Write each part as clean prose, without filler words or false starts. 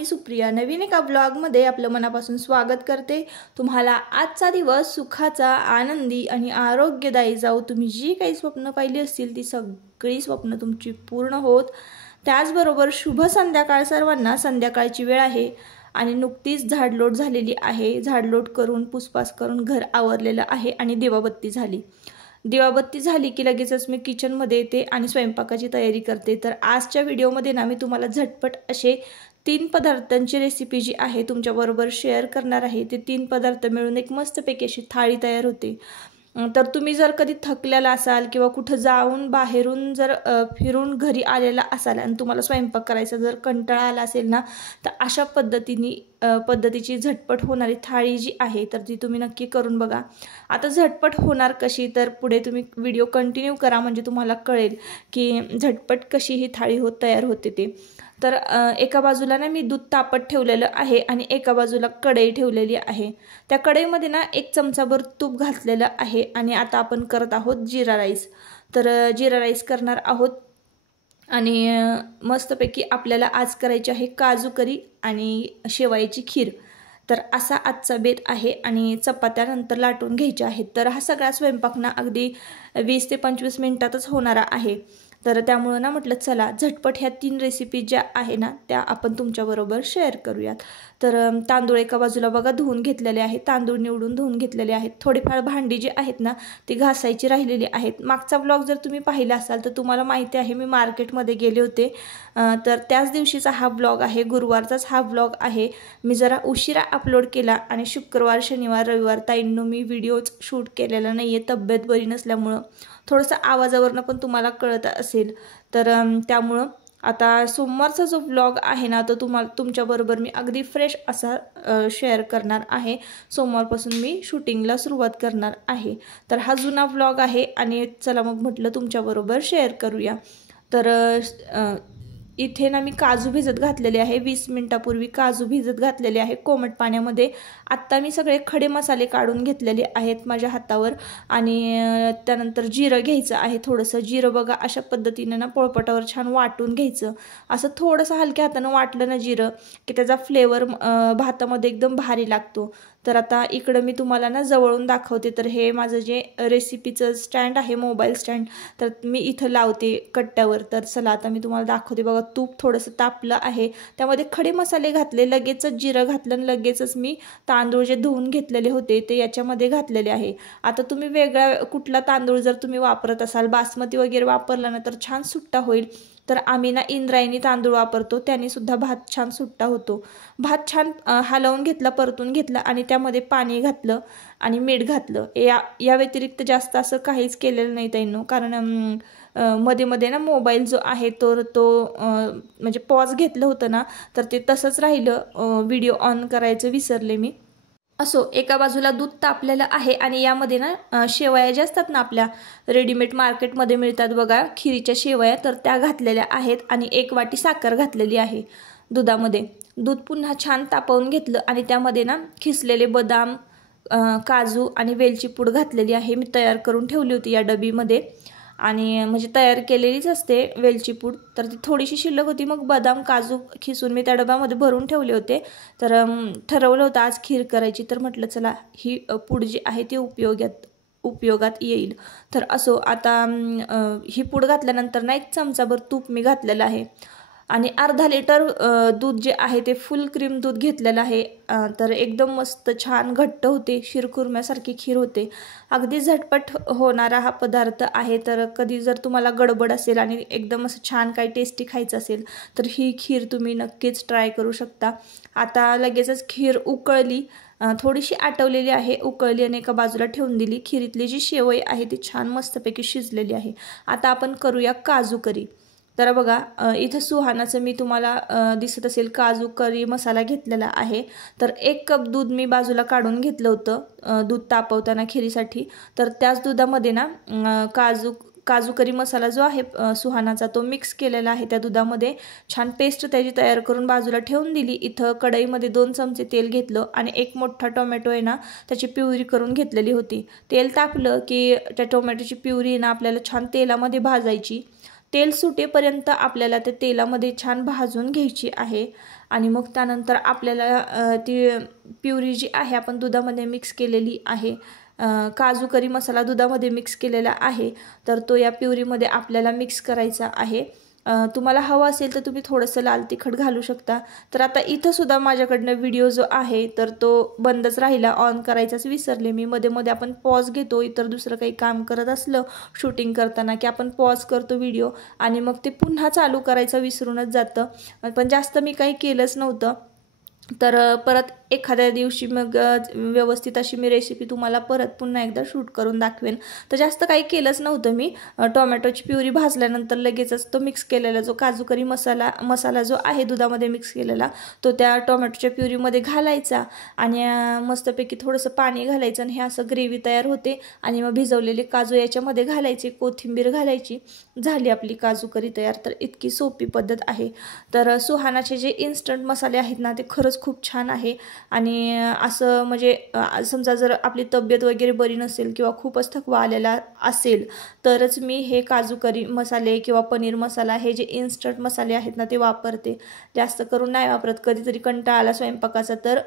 मी सुप्रिया नवीन एका ब्लॉगमध्ये आपलं मनापासून स्वागत करते। तुम्हाला आजचा दिवस सुखाचा, आनंदी आणि आरोग्यदायी जाऊ। तुम्ही जी काही स्वप्न पाहिली असतील ती सगळी स्वप्न तुमची पूर्ण होत। त्याचबरोबर शुभ संध्याकाळ सर्वांना। संध्याकाळची वेळ आहे आणि नुकतीच झाडलोट झालेली आहे। झाडलोट करून पुसपास करून घर आवरलेलं आहे आणि दिवाबत्ती झाली। दिवाबत्ती झाली की लगेचच मी किचनमध्ये येते आणि स्वयंपाकाची तयारी करते। तर आजच्या व्हिडिओमध्ये ना मी तुम्हाला झटपट असे 3 पदार्थांची रेसिपी जी आहे तुमच्याबरोबर शेअर करणार आहे। ते 3 पदार्थ मिळून एक मस्तपैकी अशी थाळी तयार होते। तर तुम्ही जर कधी थकलेला असाल किंवा कुठं जाऊन बाहेरून जर फिरून घरी आलेला असाल आणि तुम्हाला स्वयंपाक करायचा जर कंटाळा आला असेल ना, तर अशा पद्धतीची झटपट होणारी थाळी जी आहे तर ती तुम्ही नक्की करून बघा। आता झटपट होणार कशी, तर पुढे तुम्ही व्हिडिओ कंटिन्यू करा म्हणजे तुम्हाला कळेल की झटपट कशी ही थाळी तयार होते ते। तर एका बाजूला ना मी दूध तापत ठेवलेलं आहे आणि एका बाजूला कढई ठेवलेली आहे। त्या कढईमध्ये ना 1 चमचाभर तूप घातलेलं आहे आणि आता आपण करत आहोत जीरा राईस। तर जीरा राईस करणार आहोत आणि मस्तपैकी आपल्याला आज करायची आहे काजू करी आणि शेवयाची खीर। तर असा आजचा बेत आहे आणि चपात्या नंतर लाटून घ्यायच्या आहेत। तर हा सगळा स्वयंपाक ना अगदी 20 ते 25 मिनिटातच होणारा आहे। तर त्यामुळे ना म्हटलं चला झटपट ह्या 3 रेसिपी ज्या आहे ना त्या आपण तुमच्याबरोबर शेअर करूयात। तर तांदूळ एका बाजूला बघा धुवून घेतलेले आहेत। तांदूळ निवडून धुवून घेतलेले आहेत। थोडीफार भांडी जी आहेत ना ती घासायची राहिलेली आहेत। मागचा ब्लॉग जर तुम्ही पाहिला असाल तर तुम्हाला माहिती आहे मी मार्केटमध्ये गेले होते। तर त्याच दिवशीचा हा ब्लॉग आहे, गुरुवारचाच हा ब्लॉग आहे। मी जरा उशिरा अपलोड केला आणि शुक्रवार शनिवार रविवार ताईंनो मी व्हिडिओज शूट केलेला नाही आहे, तब्येत बरी नसल्यामुळं। थोडंसं आवाजावरनं पण तुम्हाला कळत असेल। तर त्यामुळं आता सोमवारचा जो ब्लॉग आहे ना तो तुमच्याबरोबर मी अगदी फ्रेश असा शेअर करणार आहे। सोमवारपासून मी शूटिंगला सुरुवात करणार आहे। तर हा जुना ब्लॉग आहे आणि चला मग म्हटलं तुमच्याबरोबर शेअर करूया। तर इथे ना मी काजू भिजत घातलेले आहे। 20 मिनिटापूर्वी काजू भिजत घातलेले आहे कोमट पाण्यामध्ये। आत्ता मी सगळे खडे मसाले काढून घेतलेले आहेत माझ्या हातावर आणि त्यानंतर जिरं घ्यायचं आहे। थोडंसं जिरं बघा अशा पद्धतीने ना पोळपाटावर छान वाटून घ्यायचं। असं थोडंसं हलक्या हातानं वाटलं ना जिरं की त्याचा फ्लेवर भातामध्ये एकदम भारी लागतो। तर आता इकडं मी तुम्हाला ना जवळून दाखवते। तर हे माझं जे रेसिपीचं स्टँड आहे, मोबाईल स्टँड, तर मी इथं लावते कट्ट्यावर। तर चला आता मी तुम्हाला दाखवते। बघा तूप थोडंसं तापलं आहे, त्यामध्ये खडे मसाले घातले, लगेचच जिरं घातलं आणि लगेचच मी तांदूळ जे धुवून घेतलेले होते ते याच्यामध्ये घातलेले आहे। आता तुम्ही वेगळा कुठला तांदूळ जर तुम्ही वापरत असाल, बासमती वगैरे वापरला ना तर छान सुट्टा होईल। तर आम्ही ना इंद्रायणी तांदूळ वापरतो, त्याने सुद्धा भात छान सुट्टा होतो। भात छान हलवून घेतला, परतून घेतला आणि त्यामध्ये पाणी घातलं आणि मीठ घातलं। या व्यतिरिक्त जास्त असं काहीच केलेलं नाही ताईंनो, कारण मध्ये मध्ये ना मोबाईल जो आहे तो म्हणजे पॉज घेतलं होतं ना तर ते तसंच राहिलं, व्हिडिओ ऑन करायचं विसरले मी। असो, एका बाजूला दूध तापलेलं आहे आणि यामध्ये ना शेवया ज्या असतात ना आपल्या रेडीमेड मार्केटमध्ये मिळतात बघा खिरीच्या शेवया, तर त्या घातलेल्या आहेत आणि 1 वाटी साखर घातलेली आहे दुधामध्ये। दूध पुन्हा छान तापवून घेतलं आणि त्यामध्ये ना खिसलेले बदाम, काजू आणि वेलची पूड घातलेली आहे। मी तयार करून ठेवली होती या डबीमध्ये आणि म्हणजे तयार केलेलीच असते वेलची पूड, तर ती थोडीशी शिल्लक होती। मग बदाम काजू खिसून मी त्या डब्यामध्ये भरून ठेवले होते। तर ठरवलं होतं आज खीर करायची, तर म्हटलं चला ही पूड जी आहे ती उपयोगात येईल। तर असो, आता ही पूड घातल्यानंतर ना 1 चमचाभर तूप मी घातलेलं आहे आणि अर्धा लिटर दूध जे आहे ते फुल क्रीम दूध घेतलेलं आहे। तर एकदम मस्त छान घट्ट होते, शिरखुरम्यासारखी खीर होते। अगदी झटपट होणारा हा पदार्थ आहे। तर कधी जर तुम्हाला गडबड असेल आणि एकदम असं छान काही टेस्टी खायचं असेल तर ही खीर तुम्ही नक्कीच ट्राय करू शकता। आता लगेचच खीर उकळली, थोडीशी आटवलेली आहे, उकळली आणि एका बाजूला ठेवून दिली। खीरीतली जी शेवई आहे ती छान मस्तपैकी शिजलेली आहे। आता आपण करूया काजू करी। तर बघा इथं सुहानाचं मी तुम्हाला दिसत असेल काजू करी मसाला घेतलेला आहे। तर 1 कप दूध मी बाजूला काढून घेतलं होतं दूध तापवताना खिरीसाठी। तर त्याच दुधामध्ये ना काजू करी मसाला जो आहे सुहानाचा तो मिक्स केलेला आहे त्या दुधामध्ये। छान पेस्ट त्याची तयार करून बाजूला ठेवून दिली। इथं कढईमध्ये 2 चमचे तेल घेतलं आणि 1 मोठा टोमॅटो आहे ना त्याची प्युरी करून घेतलेली होती। तेल तापलं की त्या टोमॅटोची प्युरी ना आपल्याला छान तेलामध्ये भाजायची। तेल सुटेपर्यंत आपल्याला ते तेलामध्ये छान भाजून घ्यायची आहे. आणि मग त्यानंतर आपल्याला ती प्युरी जी आहे आपण दुधामध्ये मिक्स केलेली आहे, काजू करी मसाला दुधामध्ये मिक्स केलेला आहे, तर तो या प्युरीमध्ये आपल्याला मिक्स करायचा आहे. तुम्हाला हवा असेल तर तुम्ही थोडंसं लाल तिखट घालू शकता. तर आता इथं सुद्धा माझ्याकडनं व्हिडिओ जो आहे तर तो बंदच राहिला, ऑन करायचाच विसरले मी. मध्ये मध्ये आपण पॉज घेतो, इतर दुसरं काही काम करत असलं शूटिंग करताना की आपण पॉज करतो व्हिडिओ आणि मग ते पुन्हा चालू करायचं विसरूनच जातं. पण जास्त मी काही केलंच नव्हतं. तर परत एखाद्या दिवशी मग व्यवस्थित अशी मी रेसिपी तुम्हाला परत पुन्हा एकदा शूट करून दाखवेन. तर जास्त काही केलंच नव्हतं मी. टोमॅटोची प्युरी भाजल्यानंतर लगेचच तो मिक्स केलेला जो काजू करी मसाला जो आहे दुधामध्ये मिक्स केलेला तो त्या टोमॅटोच्या प्युरीमध्ये घालायचा आणि मस्तपैकी थोडंसं पाणी घालायचं आणि हे असं ग्रेव्ही तयार होते. आणि मग भिजवलेले काजू याच्यामध्ये घालायचे, कोथिंबीर घालायची, झाली आपली काजू करी तयार. तर इतकी सोपी पद्धत आहे. तर सुहानाचे जे इन्स्टंट मसाले आहेत ना ते खरंच खूप छान आहे. आणि असं म्हणजे समजा जर आपली तब्येत वगैरे बरी नसेल किंवा खूपच थकवा आलेला असेल तरच मी हे काजू करी मसाले किंवा पनीर मसाला हे जे इन्स्टंट मसाले आहेत ना ते वापरते. जास्त करून नाही वापरत. कधीतरी कंटाळा आला स्वयंपाकाचा तर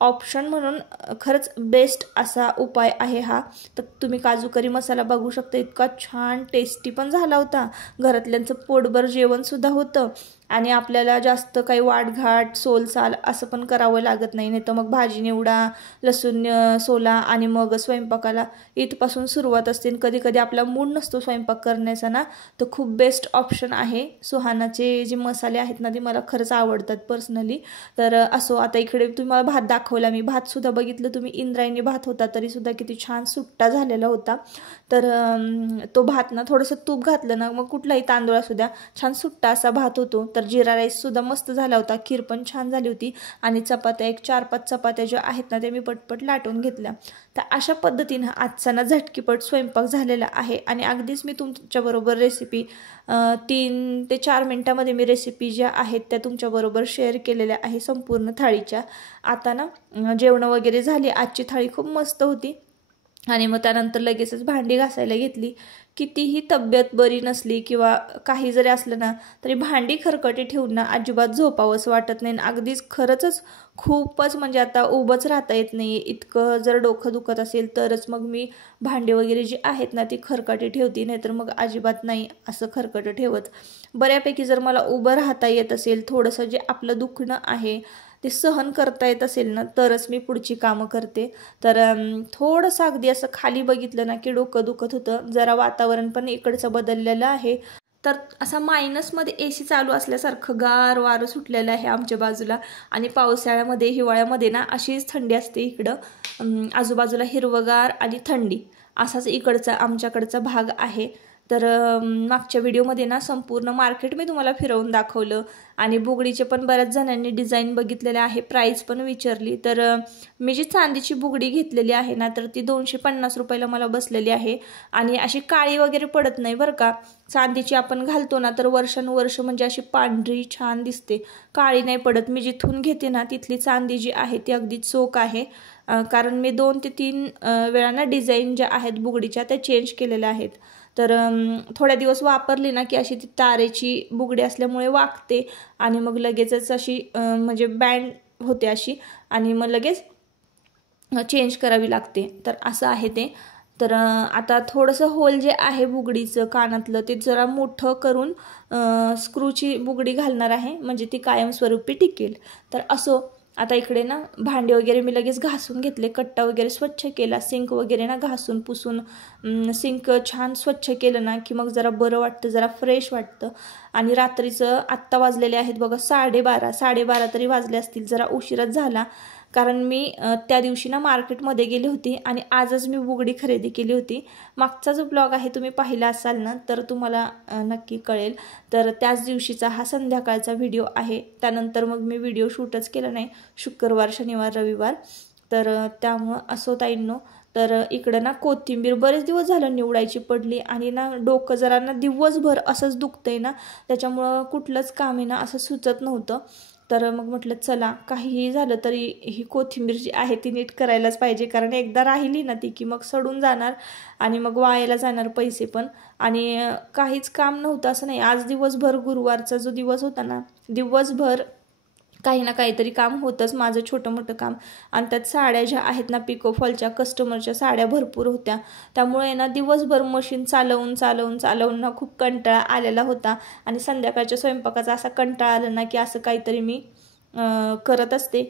ऑप्शन म्हणून खरंच बेस्ट असा उपाय आहे हा. तर तुम्ही काजू करी मसाला बघू शकता, इतका छान टेस्टी पण झाला होता, घरातल्यांचं पोटभर जेवणसुद्धा होतं आणि आपल्याला जास्त काही वाटघाट सोलसाल असं पण करावं लागत नाही. नाही तर मग भाजी निवडा, लसूण सोला आणि मग स्वयंपाकाला इथपासून सुरुवात असते. कधी कधी आपला मूड नसतो स्वयंपाक करण्याचा ना, तर खूप बेस्ट ऑप्शन आहे. सुहानाचे जे मसाले आहेत ना ते मला खरंच आवडतात पर्सनली. तर असो, आता इकडे तुम्हाला भात दाखवला मी, भातसुद्धा बघितलं तुम्ही, इंद्रायणी भात होता तरीसुद्धा किती छान सुट्टा झालेला होता. तर तो भात ना थोडंसं तूप घातलं ना, मग कुठलाही तांदूळ असू द्या छान सुट्टा असा भात होतो. तर जिरा राईससुद्धा मस्त झाला होता, खीर पण छान झाली होती आणि चपात्या एक 4-5 चपात्या ज्या आहेत ना ते मी पटपट लाटून घेतल्या. तर अशा पद्धतीनं आजचा ना झटकीपट स्वयंपाक झालेला आहे आणि अगदीच मी तुमच्याबरोबर रेसिपी 3 ते 4 मिनटामध्ये मी रेसिपी ज्या आहेत त्या तुमच्याबरोबर शेअर केलेल्या आहे संपूर्ण थाळीच्या. आता ना जेवणं वगैरे झाली, आजची थाळी खूप मस्त होती आणि मग त्यानंतर लगेचच भांडी घासायला घेतली. कितीही तब्येत बरी नसली किंवा काही जरी असलं ना तरी भांडी खरकटी ठेवून ना अजिबात झोपावंसं वाटत नाही. अगदीच खरंच खूपच म्हणजे आता उभंच राहता येत नाही. इतकं जर डोकं दुखत असेल तरच मग मी भांडी वगैरे जी आहेत ना ती खरकटी ठेवते, नाहीतर मग अजिबात नाही असं खरकटं ठेवत. बऱ्यापैकी जर मला उभं राहता येत असेल, थोडंसं जे आपलं दुखणं आहे ते सहन करता येत असेल ना तरच मी पुढची कामं करते. तर थोडंसं अगदी असं खाली बघितलं ना की डोकं दुखत होतं. जरा वातावरण पण इकडचं बदललेलं आहे, तर असा मायनसमध्ये AC चालू असल्यासारखं गार वारं सुटलेलं आहे आमच्या बाजूला. आणि पावसाळ्यामध्ये हिवाळ्यामध्ये ना अशीच थंडी असते इकडं. आजूबाजूला हिरवगार आणि थंडी असाच इकडचा आमच्याकडचा भाग आहे. तर मागच्या व्हिडिओमध्ये ना संपूर्ण मार्केट मी तुम्हाला फिरवून दाखवलं आणि बुगडीचे पण बऱ्याच जणांनी डिझाईन बघितलेले आहे, प्राईस पण विचारली. तर मी जी चांदीची बुगडी घेतलेली आहे ना तर ती 250 रुपयाला मला बसलेली आहे आणि अशी काळी वगैरे पडत नाही बरं का. चांदीची आपण घालतो ना तर वर्षानुवर्ष म्हणजे अशी पांढरी छान दिसते, काळी नाही पडत. मी जिथून घेते ना तिथली चांदी जी आहे ती अगदी चोख आहे, कारण मी 2 ते 3 वेळांना डिझाईन ज्या आहेत बुगडीच्या त्या चेंज केलेल्या आहेत. तर थोड्या दिवस वापरली ना की अशी ती तारेची बुगडी असल्यामुळे वाकते आणि मग लगेचच अशी म्हणजे बँड होते अशी आणि मग लगेच चेंज करावी लागते. तर असं आहे ते. तर आता थोडंसं होल जे आहे बुगडीचं कानातलं ते जरा मोठं करून स्क्रूची बुगडी घालणार आहे, म्हणजे ती कायमस्वरूपी टिकेल. तर असो, आता इकडे ना भांडे वगैरे मी लगेच घासून घेतले, कट्टा वगैरे स्वच्छ केला, सिंक वगैरे ना घासून पुसून सिंक छान स्वच्छ केलं ना की मग जरा बरं वाटतं, जरा फ्रेश वाटतं. आणि रात्रीचं आत्ता वाजलेले आहेत बघा 12:30 तरी वाजले असतील, जरा उशीरच झाला कारण मी त्या दिवशी ना मार्केटमध्ये गेली होती आणि आजच मी बुगडी खरेदी केली होती. मागचा जो ब्लॉग आहे तुम्ही पाहिला असाल ना तर तुम्हाला नक्की कळेल. तर त्याच दिवशीचा हा संध्याकाळचा व्हिडिओ आहे. त्यानंतर मग मी व्हिडिओ शूटच केला नाही शुक्रवार, शनिवार, रविवार. तर त्यामुळं असो ताईंनो. तर इकडं ना कोथिंबीर बरेच दिवस झालं निवडायची पडली आणि ना डोकं जरा ना दिवसभर असंच दुखतंय ना, त्याच्यामुळं कुठलंच काम आहे ना असं सुचत नव्हतं. तर मग म्हटलं चला काहीही झालं तरी ही कोथिंबीर जी आहे ती नीट करायलाच पाहिजे, कारण एकदा राहिली ना ती की मग सडून जाणार आणि मग वायाला जाणार पैसे पण. आणि काहीच काम नव्हतं असं नाही, आज दिवसभर गुरुवारचा जो दिवस होता ना, दिवसभर काही ना काहीतरी काम होतंच माझं, छोटं मोठं काम. आणि त्यात साड्या ज्या आहेत ना पिको फॉलच्या कस्टमरच्या साड्या भरपूर होत्या, त्यामुळे ना दिवसभर मशीन चालवून चालवून चालवून ना खूप कंटाळा आलेला होता. आणि संध्याकाळच्या स्वयंपाकाचा असा कंटाळा आला ना की असं काहीतरी मी करत असते.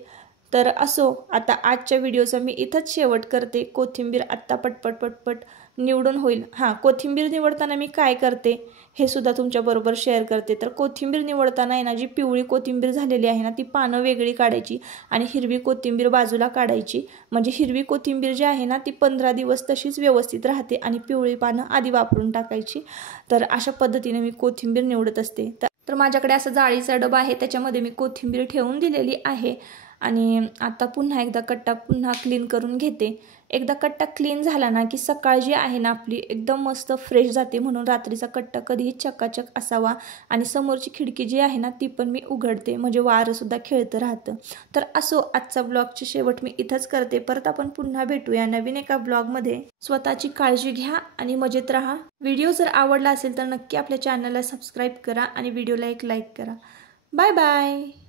तर असो, आता आजच्या व्हिडिओचा मी इथंच शेवट करते. कोथिंबीर आत्ता पटपट पटपट निवडून होईल. हां, कोथिंबीर निवडताना मी काय करते हे सुद्धा तुमच्याबरोबर शेअर करते. तर कोथिंबीर निवडताना आहे ना, जी पिवळी कोथिंबीर झालेली आहे ना ती पानं वेगळी काढायची आणि हिरवी कोथिंबीर बाजूला काढायची. म्हणजे हिरवी कोथिंबीर जी आहे ना ती 15 दिवस तशीच व्यवस्थित राहते आणि पिवळी पानं आधी वापरून टाकायची. तर अशा पद्धतीने मी कोथिंबीर निवडत असते. तर माझ्याकडे असा जाळीचा डबा आहे, त्याच्यामध्ये मी कोथिंबीर ठेवून दिलेली आहे. आणि आता पुन्हा एकदा कट्टा पुन्हा क्लीन करून घेते. एकदा कट्टा क्लीन झाला ना की सकाळ जी आहे ना आपली एकदम मस्त फ्रेश जाते. म्हणून रात्रीचा कट्टा कधीही चकाचक असावा. आणि समोरची खिडकी जी आहे ना ती पण मी उघडते, म्हणजे वारंसुद्धा खेळतं राहतं. तर असो, आजचा ब्लॉगची शेवट मी इथंच करते. परत आपण पुन्हा भेटूया नवीन एका ब्लॉगमध्ये. स्वतःची काळजी घ्या आणि मजेत राहा. व्हिडिओ जर आवडला असेल तर नक्की आपल्या चॅनलला सबस्क्राईब करा आणि व्हिडिओला एक लाईक करा. Bye bye.